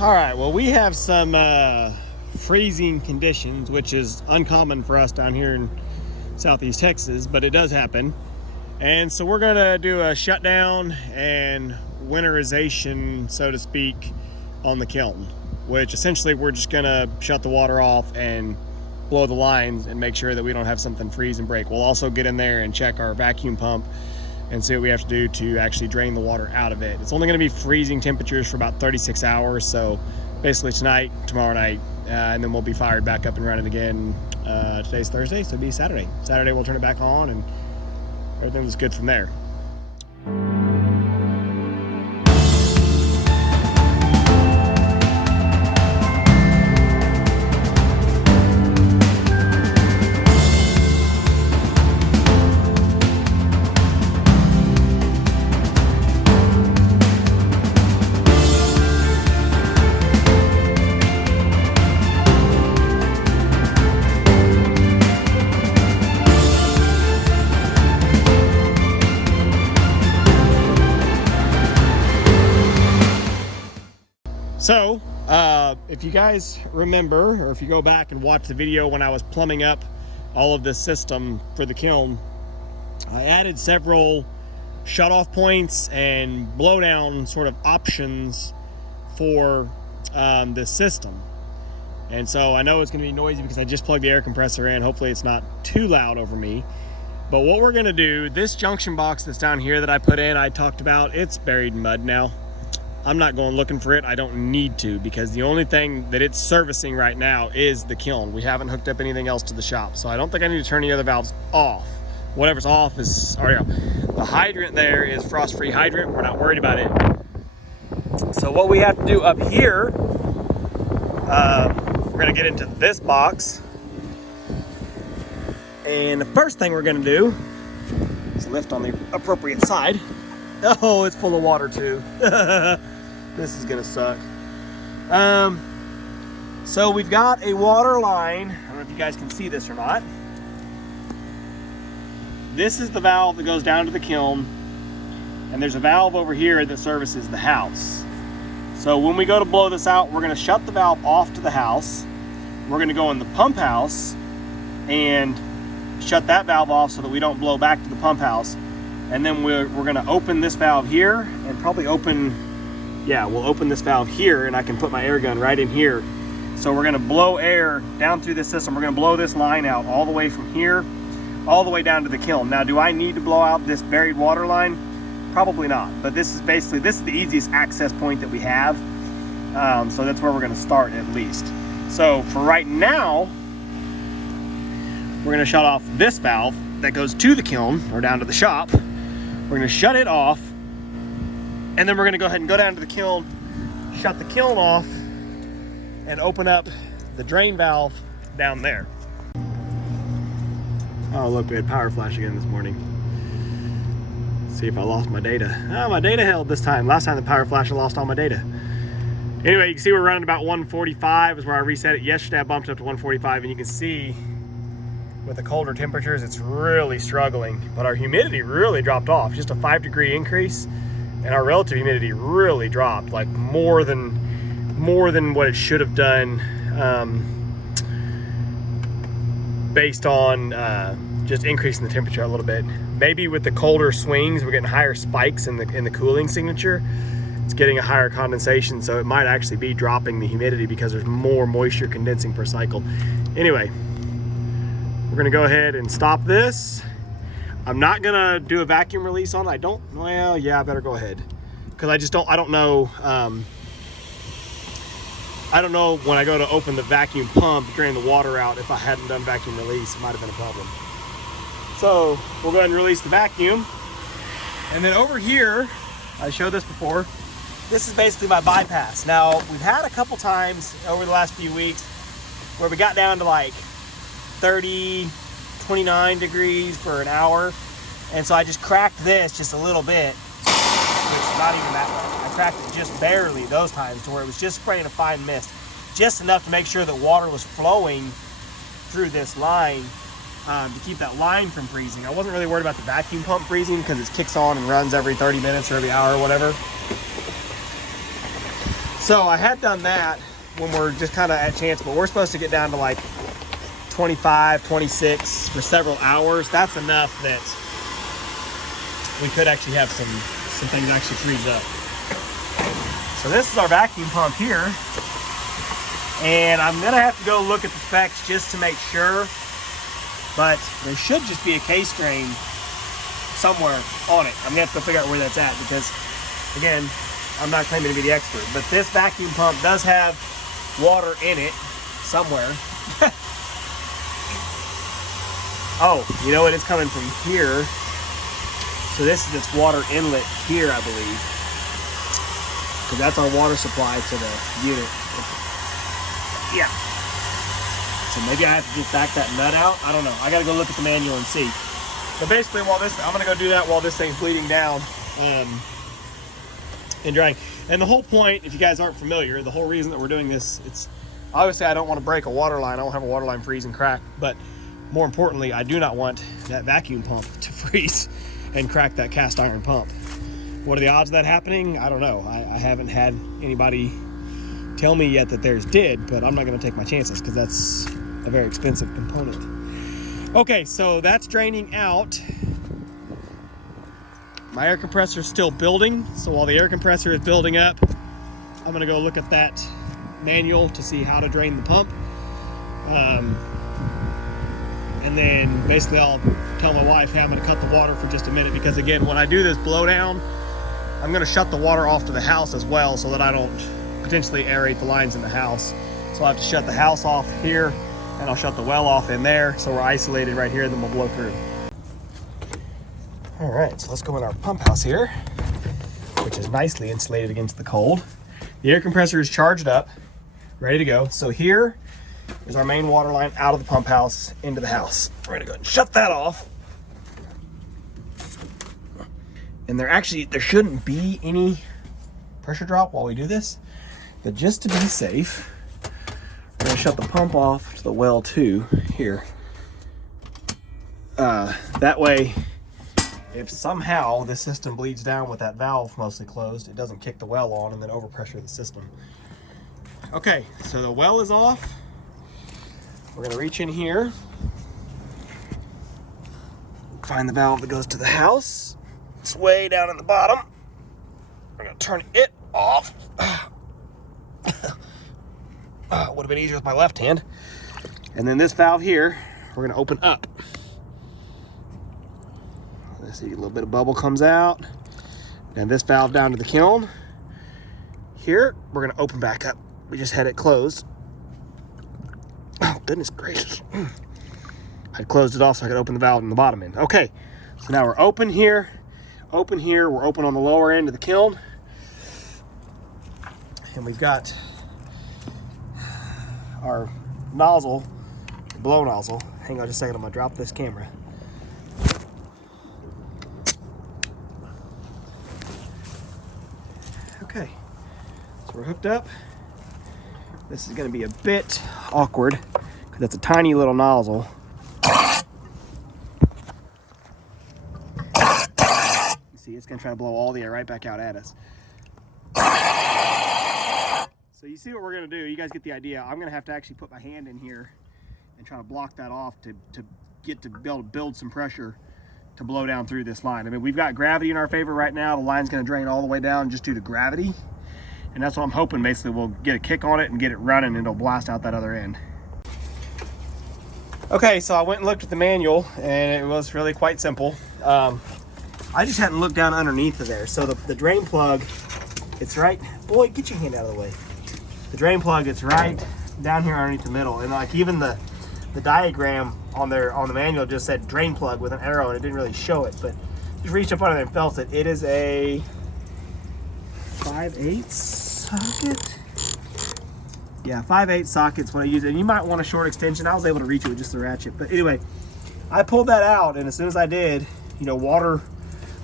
All right, well, we have some freezing conditions, which is uncommon for us down here in Southeast Texas, but it does happen. And so we're gonna do a shutdown and winterization, so to speak, on the kiln, which essentially we're just gonna shut the water off and blow the lines and make sure that we don't have something freeze and break. We'll also get in there and check our vacuum pump and see what we have to do to actually drain the water out of it. It's only gonna be freezing temperatures for about 36 hours. So basically tonight, tomorrow night, and then we'll be fired back up and running again. Today's Thursday, so it'll be Saturday. Saturday we'll turn it back on and everything's good from there. So, if you guys remember, or if you go back and watch the video when I was plumbing up all of this system for the kiln, I added several shut-off points and blowdown sort of options for this system. And so I know it's going to be noisy because I just plugged the air compressor in. Hopefully it's not too loud over me. But what we're going to do, this junction box that's down here that I put in, I talked about, it's buried in mud now. I'm not going looking for it. I don't need to, because the only thing that it's servicing right now is the kiln. We haven't hooked up anything else to the shop, so I don't think I need to turn any other valves off. Whatever's off is already off. The hydrant there is frost-free hydrant. We're not worried about it. So what we have to do up here, we're gonna get into this box, and the first thing we're gonna do is lift on the appropriate side. Oh, it's full of water too. This is gonna suck. So we've got a water line. I don't know if you guys can see this or not. This is the valve that goes down to the kiln, and there's a valve over here that services the house. So when we go to blow this out, we're gonna shut the valve off to the house. We're gonna go in the pump house and shut that valve off so that we don't blow back to the pump house. And then we're gonna open this valve here and probably we'll open this valve here, and I can put my air gun right in here. So we're gonna blow air down through this system. We're gonna blow this line out all the way from here, all the way down to the kiln. Now, do I need to blow out this buried water line? Probably not, but this is the easiest access point that we have. So that's where we're gonna start at least. So for right now, we're gonna shut off this valve that goes to the kiln or down to the shop. We're gonna shut it off, and then we're gonna go ahead and go down to the kiln, shut the kiln off, and open up the drain valve down there. Oh, look, we had power flash again this morning. Let's see if I lost my data. Oh, my data held this time. Last time the power flash, I lost all my data. Anyway, you can see we're running about 145 is where I reset it. Yesterday I bumped it up to 145, and you can see with the colder temperatures, it's really struggling, but our humidity really dropped off. Just a 5-degree increase, and our relative humidity really dropped, like more than what it should have done, based on just increasing the temperature a little bit. Maybe with the colder swings, we're getting higher spikes in the cooling signature. It's getting a higher condensation, so it might actually be dropping the humidity because there's more moisture condensing per cycle. Anyway, we're gonna go ahead and stop this. I'm not gonna do a vacuum release on it. I better go ahead. Because I don't know when I go to open the vacuum pump, drain the water out, if I hadn't done vacuum release, it might have been a problem. So we'll go ahead and release the vacuum. And then over here, I showed this before, this is basically my bypass. Now, we've had a couple times over the last few weeks where we got down to like 30, 29 degrees for an hour. And so I just cracked this just a little bit, which is not even that much. I cracked it just barely those times to where it was just spraying a fine mist, just enough to make sure that water was flowing through this line to keep that line from freezing. I wasn't really worried about the vacuum pump freezing because it kicks on and runs every 30 minutes or every hour or whatever. So I had done that when we're just kind of at chance, but we're supposed to get down to like 25, 26 for several hours. That's enough that we could actually have some things actually freeze up. So this is our vacuum pump here. And I'm gonna have to go look at the specs just to make sure, but there should just be a case drain somewhere on it. I'm gonna have to figure out where that's at because, again, I'm not claiming to be the expert, but this vacuum pump does have water in it somewhere. Oh, you know what? It's coming from here. So this is its water inlet here, I believe. Because that's our water supply to the unit. Yeah. So maybe I have to just back that nut out. I don't know. I got to go look at the manual and see. But basically, I'm going to go do that while this thing's bleeding down and drying. And the whole point, if you guys aren't familiar, the whole reason that we're doing this, it's obviously I don't want to break a water line. I don't have a water line freeze and crack. But more importantly, I do not want that vacuum pump to freeze and crack that cast iron pump. What are the odds of that happening? I don't know. I haven't had anybody tell me yet that theirs did, but I'm not going to take my chances because that's a very expensive component. Okay, so that's draining out. My air compressor is still building, so while the air compressor is building up, I'm going to go look at that manual to see how to drain the pump. And then basically I'll tell my wife, hey, I'm going to cut the water for just a minute because, again, when I do this blowdown, I'm going to shut the water off to the house as well so that I don't potentially aerate the lines in the house. So I have to shut the house off here and I'll shut the well off in there so we're isolated right here, then we'll blow through. All right, so let's go in our pump house here, which is nicely insulated against the cold. The air compressor is charged up, ready to go. So here is our main water line out of the pump house into the house. We're gonna go ahead and shut that off. And there shouldn't be any pressure drop while we do this, but just to be safe, we're gonna shut the pump off to the well too, here. That way, if somehow this system bleeds down with that valve mostly closed, it doesn't kick the well on and then overpressure the system. Okay, so the well is off. We're gonna reach in here, find the valve that goes to the house. It's way down at the bottom. We're gonna turn it off. Would have been easier with my left hand. And then this valve here, we're gonna open up. Let's see, a little bit of bubble comes out. And this valve down to the kiln. Here, we're gonna open back up. We just had it closed. Oh, goodness gracious. I closed it off so I could open the valve in the bottom end. Okay, so now we're open here, we're open on the lower end of the kiln. And we've got our nozzle, blow nozzle. Hang on just a second, I'm gonna drop this camera. Okay, so we're hooked up. This is gonna be a bit awkward because that's a tiny little nozzle. You see, it's gonna try to blow all the air right back out at us. So you see what we're gonna do, you guys get the idea. I'm gonna have to actually put my hand in here and try to block that off to be able to build some pressure to blow down through this line. I mean, we've got gravity in our favor right now. The line's gonna drain all the way down just due to gravity. And that's what I'm hoping, basically, we'll get a kick on it and get it running and it'll blast out that other end. Okay, so I went and looked at the manual and it was really quite simple. I just hadn't looked down underneath of there. So the drain plug, it's right, boy, get your hand out of the way. The drain plug, it's right down here underneath the middle. And like even the diagram on the manual just said drain plug with an arrow and it didn't really show it, but just reached up under there and felt it. It is a 5/8 socket. Yeah, 5/8 socket's what I use. And you might want a short extension. I was able to reach it with just the ratchet. But anyway, I pulled that out, and as soon as I did, you know, water,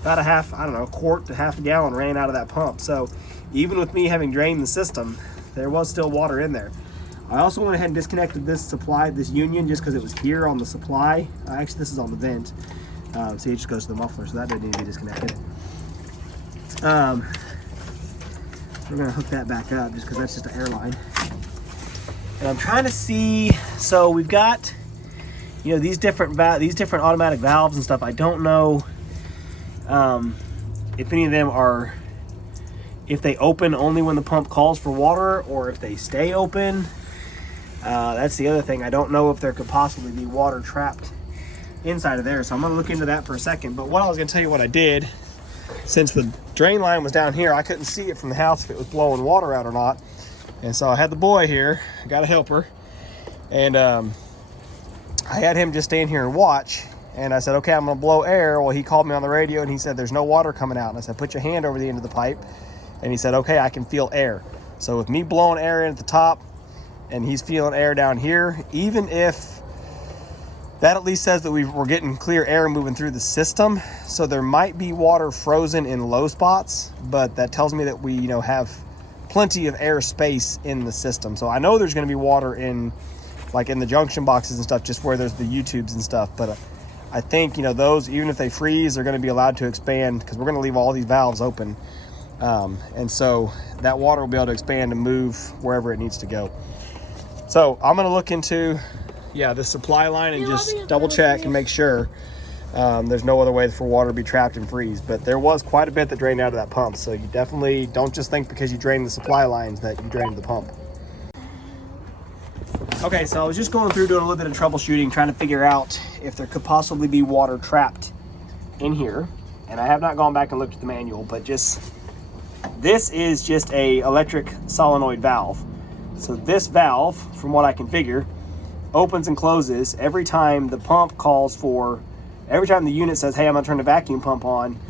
about a quart to half a gallon ran out of that pump. So even with me having drained the system, there was still water in there. I also went ahead and disconnected this supply, this union, just because it was here on the supply. Actually, this is on the vent. See, it just goes to the muffler, so that didn't need to be disconnected. we're gonna hook that back up just because that's just an air line. And I'm trying to see, so we've got, you know, these different automatic valves and stuff. I don't know if any of them are, if they open only when the pump calls for water or if they stay open. That's the other thing. I don't know if there could possibly be water trapped inside of there, so I'm gonna look into that for a second. But what I was gonna tell you what I did, since the drain line was down here, I couldn't see it from the house if it was blowing water out or not. And so I had the boy here, I got a helper, and I had him just stand here and watch. And I said, okay, I'm gonna blow air. Well, he called me on the radio and he said, there's no water coming out. And I said, put your hand over the end of the pipe. And he said, okay, I can feel air. So with me blowing air in at the top and he's feeling air down here, even if that at least says that we're getting clear air moving through the system. So there might be water frozen in low spots, but that tells me that we, you know, have plenty of air space in the system. So I know there's going to be water in, like in the junction boxes and stuff, just where there's the U-tubes and stuff. But I think, you know, those, even if they freeze, they're going to be allowed to expand because we're going to leave all these valves open. And so that water will be able to expand and move wherever it needs to go. So I'm going to look into, the supply line and just double check and make sure there's no other way for water to be trapped and freeze. But there was quite a bit that drained out of that pump. So you definitely don't just think because you drained the supply lines that you drained the pump. Okay, so I was just going through doing a little bit of troubleshooting, trying to figure out if there could possibly be water trapped in here. And I have not gone back and looked at the manual, but this is just a electric solenoid valve. So this valve, from what I can figure, opens and closes every time the pump calls for, every time the unit says, hey, I'm gonna turn the vacuum pump on,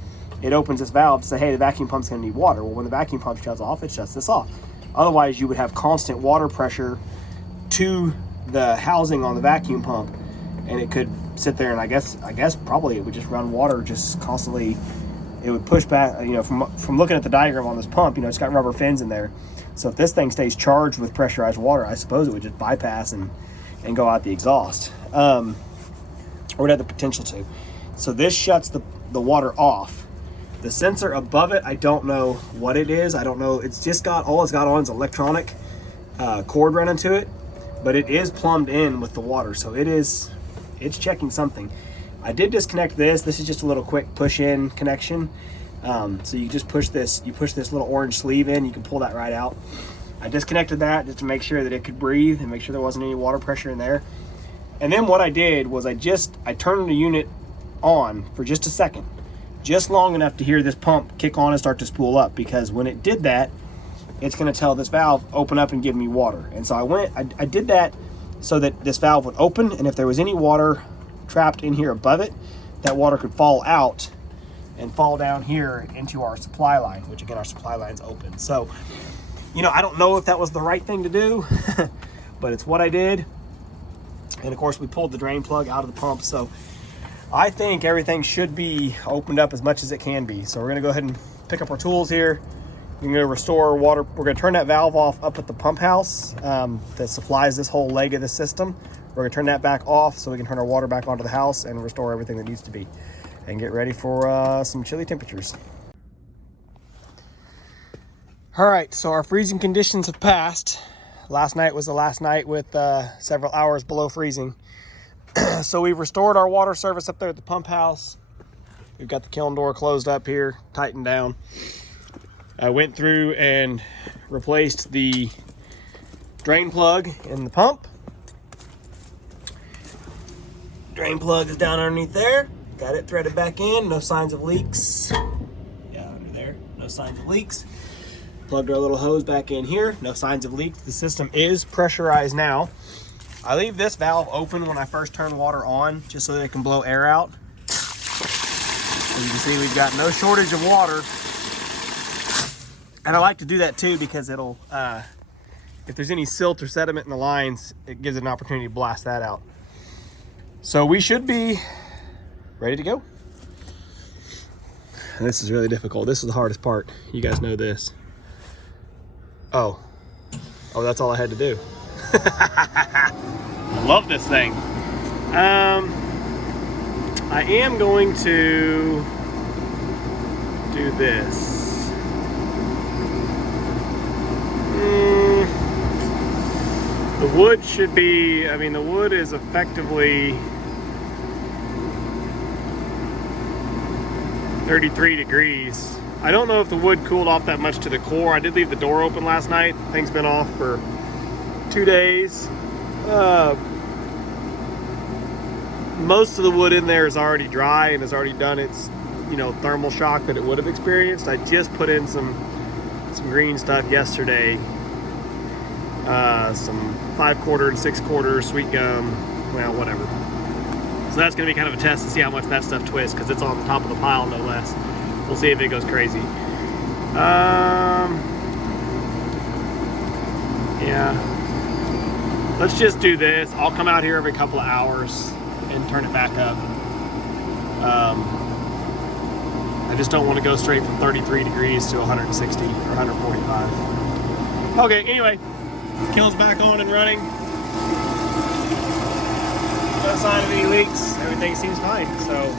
it opens this valve to say, hey, the vacuum pump's gonna need water. Well, when the vacuum pump shuts off, it shuts this off. Otherwise, you would have constant water pressure to the housing on the vacuum pump, and it could sit there and I guess probably it would just run water just constantly. It would push back, you know, from looking at the diagram on this pump, you know, it's got rubber fins in there. So if this thing stays charged with pressurized water, I suppose it would just bypass and go out the exhaust, or it had the potential to. So this shuts the water off. The sensor above it, I don't know what it is. I don't know. It's just got, all it's got on is electronic cord running to it, but it is plumbed in with the water. So it's checking something. I did disconnect this. This is just a little quick push-in connection. So you just push this, little orange sleeve in, you can pull that right out. I disconnected that just to make sure that it could breathe and make sure there wasn't any water pressure in there. And then what I did was I turned the unit on for just a second, just long enough to hear this pump kick on and start to spool up, because when it did that, it's gonna tell this valve open up and give me water. And so I did that so that this valve would open, and if there was any water trapped in here above it, that water could fall out and fall down here into our supply line, which again, our supply line's open. So, you know, I don't know if that was the right thing to do, but it's what I did. And of course we pulled the drain plug out of the pump. So I think everything should be opened up as much as it can be. So we're gonna go ahead and pick up our tools here. We're gonna restore water. We're gonna turn that valve off up at the pump house that supplies this whole leg of the system. We're gonna turn that back off so we can turn our water back onto the house and restore everything that needs to be, and get ready for some chilly temperatures. All right, so our freezing conditions have passed. Last night was the last night with several hours below freezing. So we've restored our water service up there at the pump house. We've got the kiln door closed up here, tightened down. I went through and replaced the drain plug in the pump. Drain plug is down underneath there. Got it threaded back in, no signs of leaks. Yeah, under there, no signs of leaks. Plugged our little hose back in here, no signs of leaks. The system is pressurized now. I leave this valve open when I first turn water on, just so that it can blow air out. As you can see, we've got no shortage of water. And I like to do that too, because it'll, if there's any silt or sediment in the lines, it gives it an opportunity to blast that out. So we should be ready to go. And this is really difficult. This is the hardest part. You guys know this. Oh, that's all I had to do. I love this thing. I am going to do this. Wood should be, I mean, the wood is effectively 33 degrees. I don't know if the wood cooled off that much to the core. I did leave the door open last night. Thing's been off for 2 days. Most of the wood in there is already dry and has already done its, you know, thermal shock that it would have experienced. I just put in some green stuff yesterday. Some 5/4 and 6/4 sweet gum, well, whatever. So that's going to be kind of a test to see how much that stuff twists, because it's on the top of the pile, no less. We'll see if it goes crazy. Yeah. Let's just do this. I'll come out here every couple of hours and turn it back up. I just don't want to go straight from 33 degrees to 160 or 145. Okay, anyway. Kiln's back on and running. No sign of any leaks. Everything seems fine. So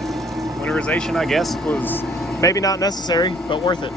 winterization, I guess, was maybe not necessary, but worth it.